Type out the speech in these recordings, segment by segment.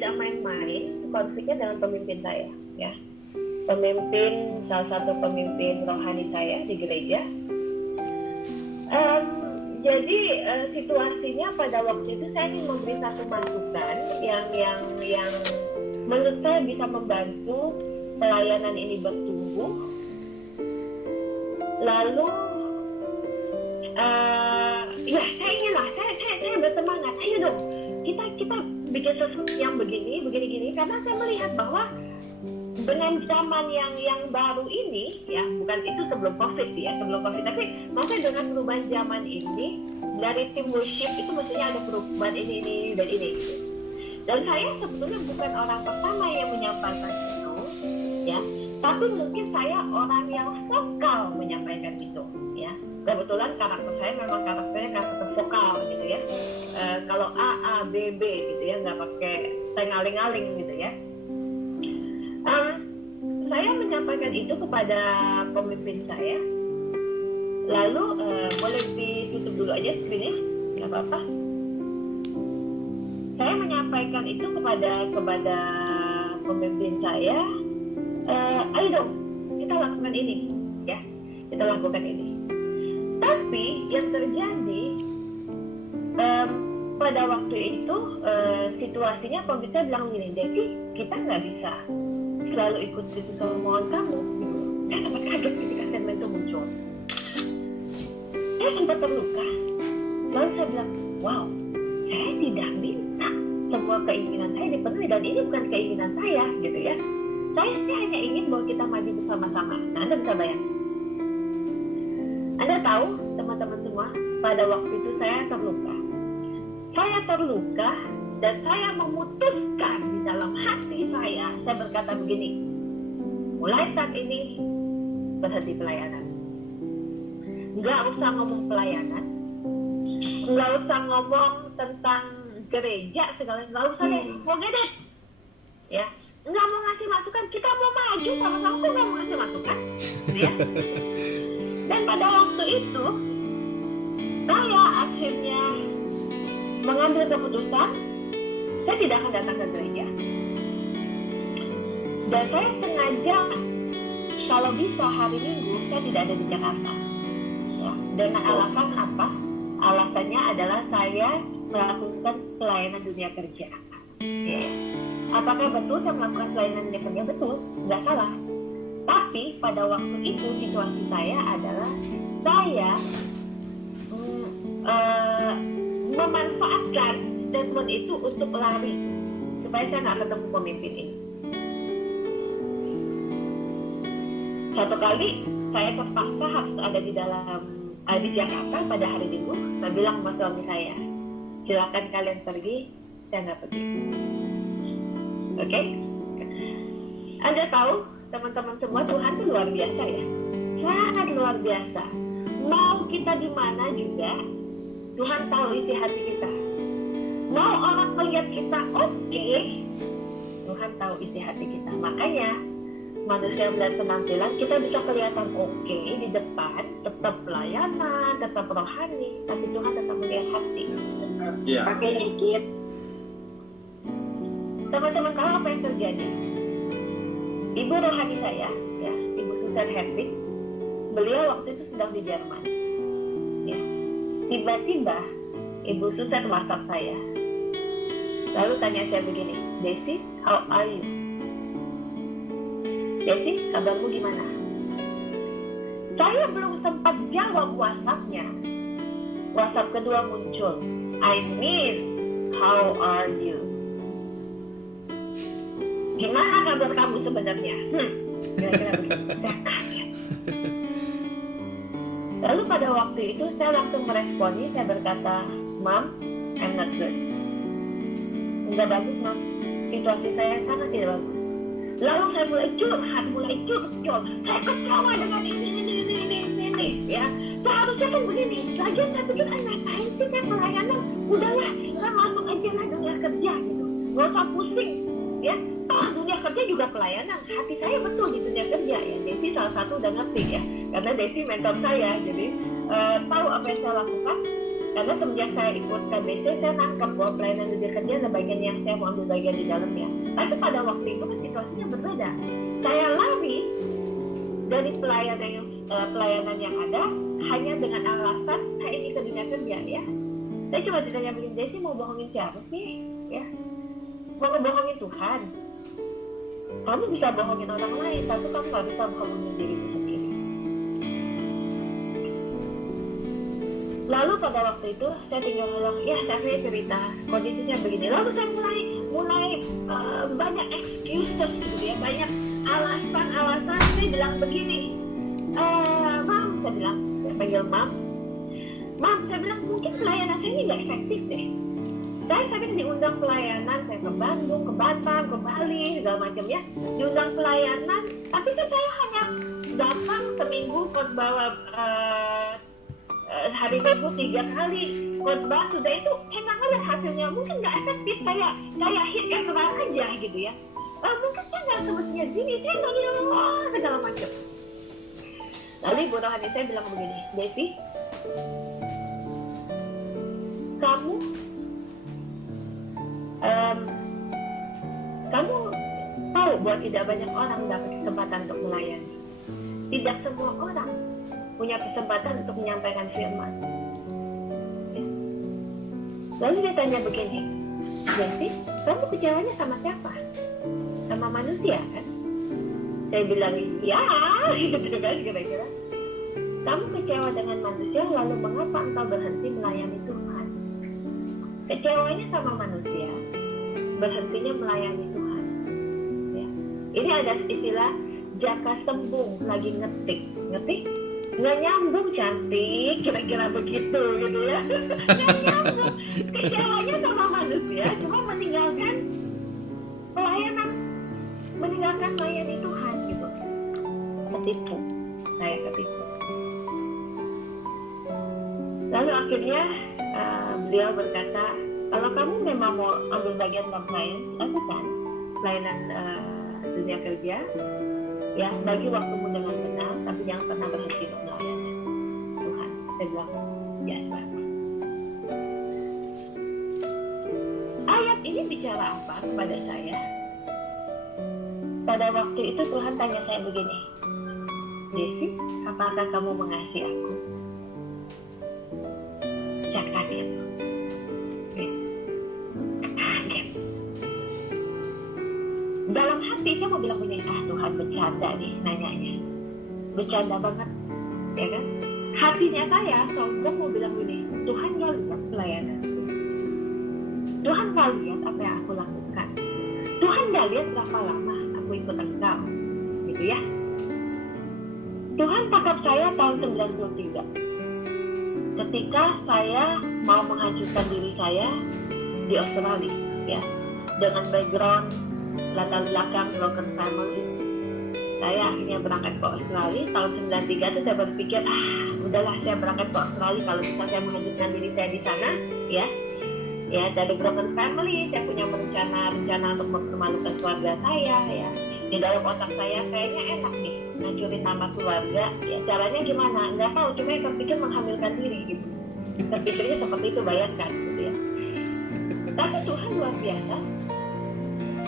tidak main-main konfliknya dengan pemimpin saya, ya. Salah satu pemimpin rohani saya di gereja. Jadi situasinya pada waktu itu saya ingin memberi satu masukan yang menurut saya bisa membantu pelayanan ini bertumbuh. Lalu ya saya inginlah, saya bersemangat, ayo dong kita bikin sesuatu yang begini karena saya melihat bahwa dengan zaman yang baru ini, ya, bukan itu sebelum COVID ya, tapi maksudnya dengan perubahan zaman ini, dari tim worship itu mestinya ada perubahan ini dan ini gitu. Dan saya sebetulnya bukan orang pertama yang menyampaikan itu, ya, tapi mungkin saya orang yang vokal menyampaikan itu, ya. Kebetulan karakter saya memang karakter vokal gitu ya. Kalau A, B, B gitu ya, nggak pakai ngaling-ngaling gitu ya. Saya menyampaikan itu kepada pemimpin saya. Lalu boleh ditutup dulu aja screen-nya, nggak apa-apa. Saya menyampaikan itu kepada pemimpin saya. Ayo dong, kita lakukan ini, ya, kita lakukan ini. Tapi yang terjadi pada waktu itu situasinya pemimpin saya bilang gini, jadi kita nggak bisa selalu ikut itu kemauan kamu gitu. Saya sempat kaget ketika statement itu muncul. Saya sempat terluka. Lalu saya bilang, wow, saya tidak minta semua keinginan saya dipenuhi, dan ini bukan keinginan saya gitu ya. Saya hanya ingin bahwa kita maju bersama-sama. Nah, Anda bisa bayangkan. Anda tahu, teman-teman semua, pada waktu itu saya terluka. Saya terluka dan saya memutuskan di dalam hati saya berkata begini, mulai saat ini berhenti pelayanan. Nggak usah ngomong pelayanan, nggak usah ngomong tentang gereja segala, nggak usah deh, forget it. Ya, nggak mau ngasih masukan, kita mau maju sama-sama, kok nggak mau ngasih masukan, ya. Dan pada waktu itu saya akhirnya mengambil keputusan, saya tidak akan datang ke gereja. Dan saya sengaja, kalau bisa hari Minggu, saya tidak ada di Jakarta. Ya, dengan alasan apa? Alasannya adalah saya melakukan pelayanan dunia kerja. Ya. Apakah betul saya melakukan pelayanan dunia kerja? Betul, nggak salah. Tapi pada waktu itu situasi saya adalah saya memanfaatkan statement itu untuk lari supaya saya nggak ketemu pemimpin ini. Satu kali saya terpaksa harus ada di Jakarta pada hari Minggu. Saya bilang sama suami saya, silakan kalian pergi, saya nggak pergi. Oke? Anda tahu, teman-teman semua, Tuhan itu luar biasa ya, sangat luar biasa. Mau kita di mana juga, Tuhan tahu isi hati kita. Mau orang melihat kita oke, Tuhan tahu isi hati kita. Makanya manusia melihat penampilan, kita bisa kelihatan oke di depan, tetap pelayanan, tetap rohani, tapi Tuhan tetap melihat hati. Yeah. Pakai dikit. Teman-teman, kalau apa yang terjadi? Ibu rohani saya, ya, Ibu Susan Hedwig, beliau waktu itu sedang di Jerman. Ya. Tiba-tiba Ibu Susan WhatsApp saya, lalu tanya saya begini, Desi, how are you? Desi, kabarmu gimana? Saya belum sempat jawab WhatsApp-nya. WhatsApp kedua muncul, I miss, how are you? Gimana kabar kamu sebenarnya? Kira-kira begitu. Saya kaget. Lalu pada waktu itu saya langsung meresponi, saya berkata, Mom, I'm not good. Enggak bagus, Mom. Situasi saya sangat tidak bagus. Lalu saya mulai curhat. Saya kecewa dengan ini, ya. Seharusnya kan begini. Lagian saya pikir, ngapain sih saya pelayanan? Udahlah, saya masuk aja lah dunia kerja gitu. Gak usah pusing, ya. Dunia kerja juga pelayanan. Hati saya betul di dunia kerja, ya. Desi salah satu udah ngerti ya, karena Desi mentor saya, jadi tahu apa yang saya lakukan. Karena semenjak saya ikut KBC, saya nangkep bahwa pelayanan dunia kerja ada bagian yang saya mau ambil bagian di dalamnya. Tapi pada waktu itu kan situasinya berbeda. Saya lari dari pelayanan yang ada hanya dengan alasan saya ini ke dunia kerja ya. Saya cuma ditanya begini, Desi mau bohongin siapa sih? Ya, mau ngebohongin Tuhan. Kamu bisa bohongin orang lain, tapi kamu gak bisa bohongin dirimu sendiri. Lalu pada waktu itu saya tinggal bilang, ya saya cerita kondisinya begini. Lalu saya mulai banyak excuses gitu ya, banyak alasan. Saya bilang begini, Mam, saya bilang, saya panggil Mam, saya bilang mungkin pelayanan saya ini nggak efektif deh. Saya sering diundang pelayanan, saya ke Bandung, ke Batam, ke Bali, segala macam ya, diundang pelayanan, tapi kan saya hanya datang seminggu khotbah hari Minggu 3 kali khotbah, sudah itu enak banget hasilnya, mungkin nggak efektif, kayak hit and run aja gitu ya. Mungkin saya nggak semestinya gini, saya nggak segala macam. Lalu ibu rohani saya bilang begini, Desi, kamu tahu bahwa tidak banyak orang mendapat kesempatan untuk melayani. Tidak semua orang punya kesempatan untuk menyampaikan firman. Ya. Lalu dia tanya begini, Desi, kamu kecewanya sama siapa? Sama manusia kan? Saya bilang, ya, gitu kan kira-kira. Kamu kecewa dengan manusia, lalu mengapa engkau berhenti melayani Tuhan? Kecewanya sama manusia, berhentinya melayani Tuhan. Ya. Ini ada istilah jaka sembung lagi ngetik, nggak nyambung cantik, kira-kira begitu gitu ya. Nggak nyambung, kecewanya sama manusia, cuma meninggalkan melayani Tuhan gitu. Ketipu, saya ketipu. Lalu akhirnya beliau berkata, kalau kamu memang mau ambil bagian dalam pelayanan dunia kerja, ya bagi waktumu dengan benar, tapi jangan pernah berhenti untuk melayani Tuhan. Saya bilang, yes Pak. Ayat ini bicara apa kepada saya? Pada waktu itu Tuhan tanya saya begini, Desi, apakah kamu mengasihi aku? Saya kaget. Dalam hati saya mau bilang begini, Tuhan bercanda nih nanyanya, bercanda banget, ya kan? Hatinya saya sombong mau bilang begini, Tuhan gak lihat pelayanan, Tuhan gak lihat apa yang aku lakukan, Tuhan gak lihat berapa lama aku ikut engkau, gitu ya. Tuhan tangkap saya tahun 93, ketika saya mau menghancurkan diri saya di Australia, ya, dengan background latar belakang broken family. Saya akhirnya berangkat ke Australia tahun 93 itu saya berpikir, udahlah saya berangkat ke Australia, kalau bisa saya menghancurkan diri saya di sana, ya dari broken family, saya punya rencana untuk mempermalukan keluarga saya, ya. Di dalam otak saya kayaknya enak nih ngancurin nama keluarga, ya caranya gimana? Nggak tahu, cuma yang terpikir menghamilkan diri gitu. Terpikirnya seperti itu, bayangkan gitu ya. Tapi Tuhan luar biasa.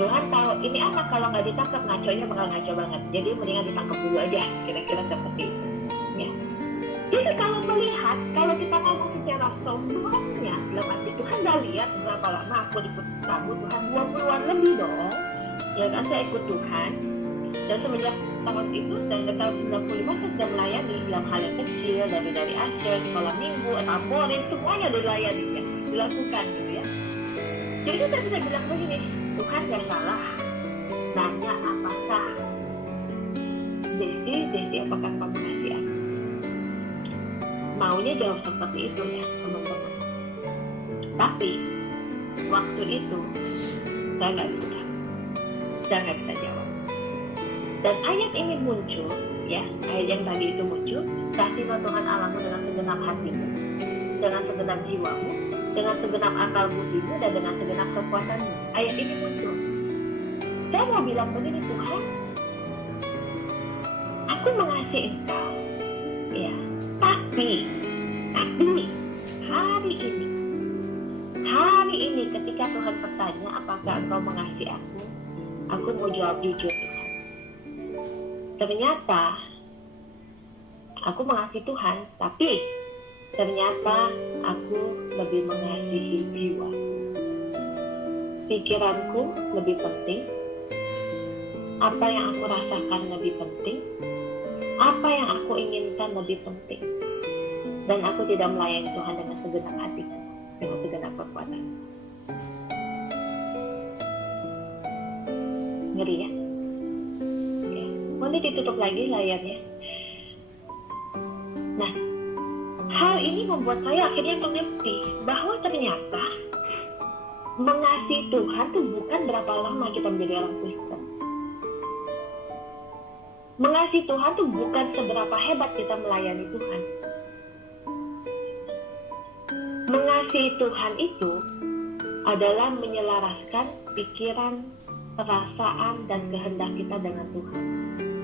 Tuhan tahu ini anak kalau nggak ditangkap ngaconya bakal ngaco banget, jadi mendingan ditangkap dulu aja, kira-kira seperti itu. Ya. Jadi kalau kita ngomong secara sombongnya, dalam arti Tuhan nggak lihat berapa lama aku ikut kamu, Tuhan 20-an lebih dong, ya kan saya ikut Tuhan. Dan semenjak tahun itu, dari tahun 95 saya sudah melayani dalam hal yang kecil, dari asyik, sekolah minggu, tamborin, semuanya dilayani, ya, dilakukan gitu ya. Jadi saya bisa bilang begini, Tuhan gak salah nanya apakah Desi apakah kamu ngasih aku? Maunya jawab seperti itu ya teman-teman. Tapi waktu itu saya nggak bisa jawab. Dan ayat ini muncul, ya ayat yang tadi itu muncul, kasihlah Tuhan Allahmu dengan segenap hatimu, dengan segenap jiwamu, dengan segenap akal budimu, dan dengan segenap kekuatanmu. Ayat ini muncul. Saya mau bilang begini, Tuhan, aku mengasihi Engkau, ya. Tapi hari ketika Tuhan bertanya apakah engkau mengasihi aku mau jawab jujur, Tuhan. Ternyata aku mengasihi Tuhan, tapi ternyata aku lebih mengasihi jiwa. Pikiranku lebih penting, apa yang aku rasakan lebih penting, apa yang aku inginkan lebih penting. Dan aku tidak melayani Tuhan dengan segenap hatiku, dengan segenap kekuatan. Ngeri ya? Oke. Boleh ditutup lagi layarnya. Nah, hal ini membuat saya akhirnya mengerti bahwa ternyata mengasihi Tuhan itu bukan berapa lama kita menjadi orang Kristen. Mengasihi Tuhan itu bukan seberapa hebat kita melayani Tuhan. Mengasihi Tuhan itu adalah menyelaraskan pikiran, perasaan, dan kehendak kita dengan Tuhan.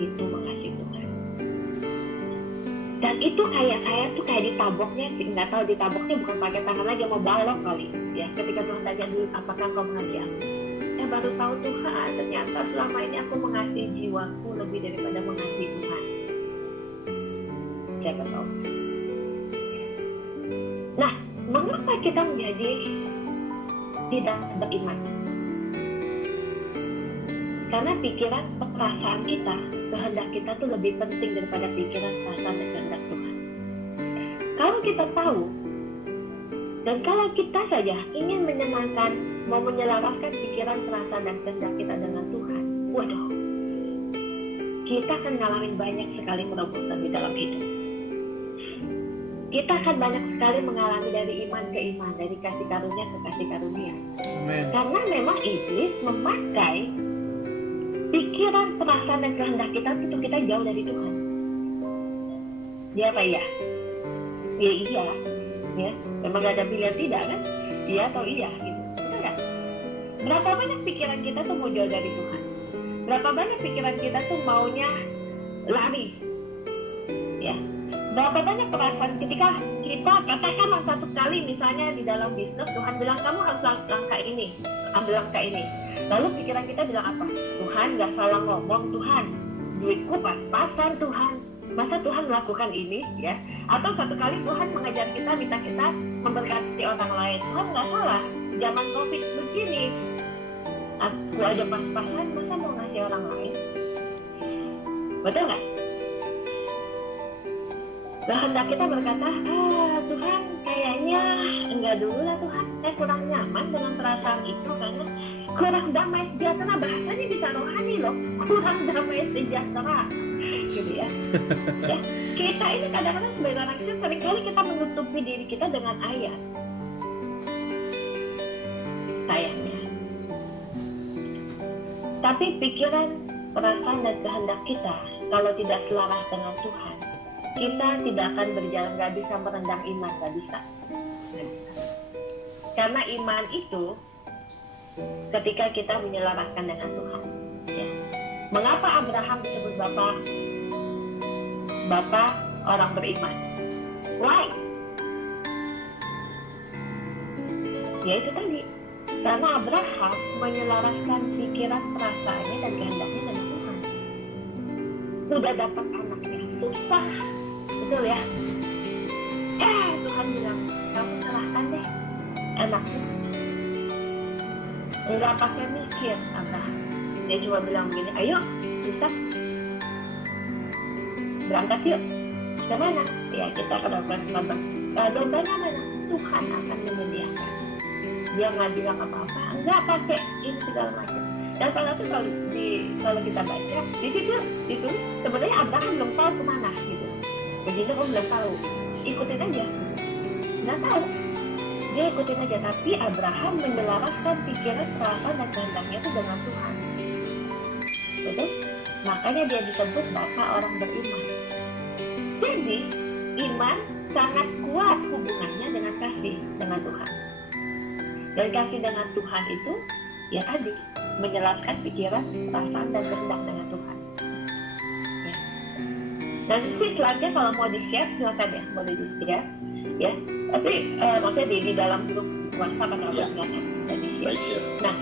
Itu mengasihi Tuhan. Dan itu kayak saya tuh kayak ditaboknya, nggak tahu ditaboknya bukan pakai tangan aja, mau balok kali. Ya, ketika Tuhan tanya dulu, apakah kau mengasihi aku? Saya baru tahu Tuhan, ternyata selama ini aku mengasihi jiwaku lebih daripada mengasihi Tuhan. Saya tahu. Nah, mengapa kita menjadi tidak beriman? Karena pikiran, perasaan kita, kehendak kita tuh lebih penting daripada pikiran, perasaan, dan kehendak Tuhan. Kalau kita tahu, dan kalau kita saja ingin menyenangkan, mau menyelaraskan pikiran, perasaan, dan kehendak kita dengan Tuhan, waduh, kita akan ngalamin banyak sekali perobosan di dalam hidup. Kita akan banyak sekali mengalami dari iman ke iman, dari kasih karunia ke kasih karunia. Amen. Karena memang iblis memakai pikiran, perasaan, dan kehendak kita untuk kita jauh dari Tuhan. Dia apa ya? Ya iya, ya. Memang gak ada pilihan tidak kan? Iya atau iya gitu. Betul nggak? Berapa banyak pikiran kita tuh mau jauh dari Tuhan? Berapa banyak pikiran kita tuh maunya lari? Ya. Berapa banyak perasaan ketika kita katakanlah satu kali misalnya di dalam bisnis Tuhan bilang kamu harus langkah ini, ambil langkah ini. Lalu pikiran kita bilang apa? Tuhan gak salah ngomong, Tuhan duitku pas-pasan, Tuhan masa Tuhan melakukan ini ya? Atau satu kali Tuhan mengajar kita, minta kita memberkati orang lain. Tuhan gak salah, zaman COVID begini aku aja pas-pasan, masa mau ngasih orang lain? Betul gak? Kehendak kita berkata, Tuhan kayaknya enggak dulu lah Tuhan, saya kurang nyaman dengan perasaan itu karena kurang damai sejahtera, bahasanya bisa rohani loh, kurang damai sejahtera gitu ya. Ya, kita ini kadang-kadang sebagai orang Kristen seringkali kita menutupi diri kita dengan ayat, sayangnya. Tapi pikiran, perasaan, dan kehendak kita kalau tidak selaras dengan Tuhan, kita tidak akan berjalan, gak bisa merendang iman, gak bisa. Karena iman itu ketika kita menyelaraskan dengan Tuhan. Ya. Mengapa Abraham disebut bapak orang beriman? Why? Ya itu tadi. Karena Abraham menyelaraskan pikiran, perasaannya, dan kehendaknya dengan Tuhan. Sudah dapat anaknya, susah. Betul ya? Tuhan bilang, kamu serahkan deh anakmu. Enggak pakai mikir, Abraham. Dia cuma bilang begini, ayo, Ishak, berangkat yuk. Kemana? Ya, kita ke dokter. Dompetnya mana? Tuhan akan menyediakan. Dia nggak bilang apa-apa, enggak pakai ini segala macam. Dan kalau kita baca, di situ ditulis sebenarnya Abraham belum tahu kemana gitu. Begitu kamu belum tahu, ikutin aja. Nggak tahu, dia ikutin aja. Tapi Abraham menyelaraskan pikiran, perasaan, dan kehendaknya itu dengan Tuhan. Betul? Makanya dia disebut bapak orang beriman. Jadi iman sangat kuat hubungannya dengan kasih dengan Tuhan. Dan kasih dengan Tuhan itu ya tadi menyelaraskan pikiran, perasaan, dan kehendak dengan Tuhan. Ya. Dan selanjutnya kalau mau di-share silakan ya, boleh di-share ya. Tapi maksudnya di dalam grup WhatsApp atau apa silakan. Mbak Desi. Baik, Chef. Nah,